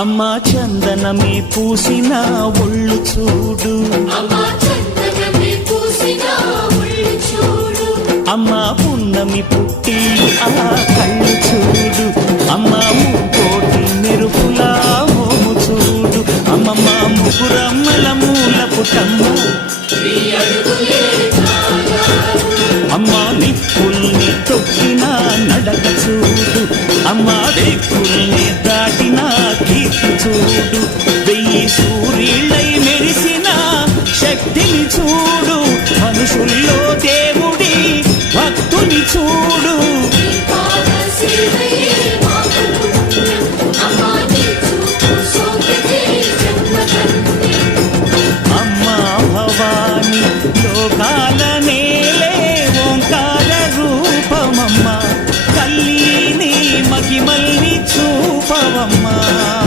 అమ్మా చందనమే పూసిన ఒళ్ళు చూడు, అమ్మా పున్నమి పుట్టి ఆ కళ్ళు చూడు, అమ్మా ముక్కోటి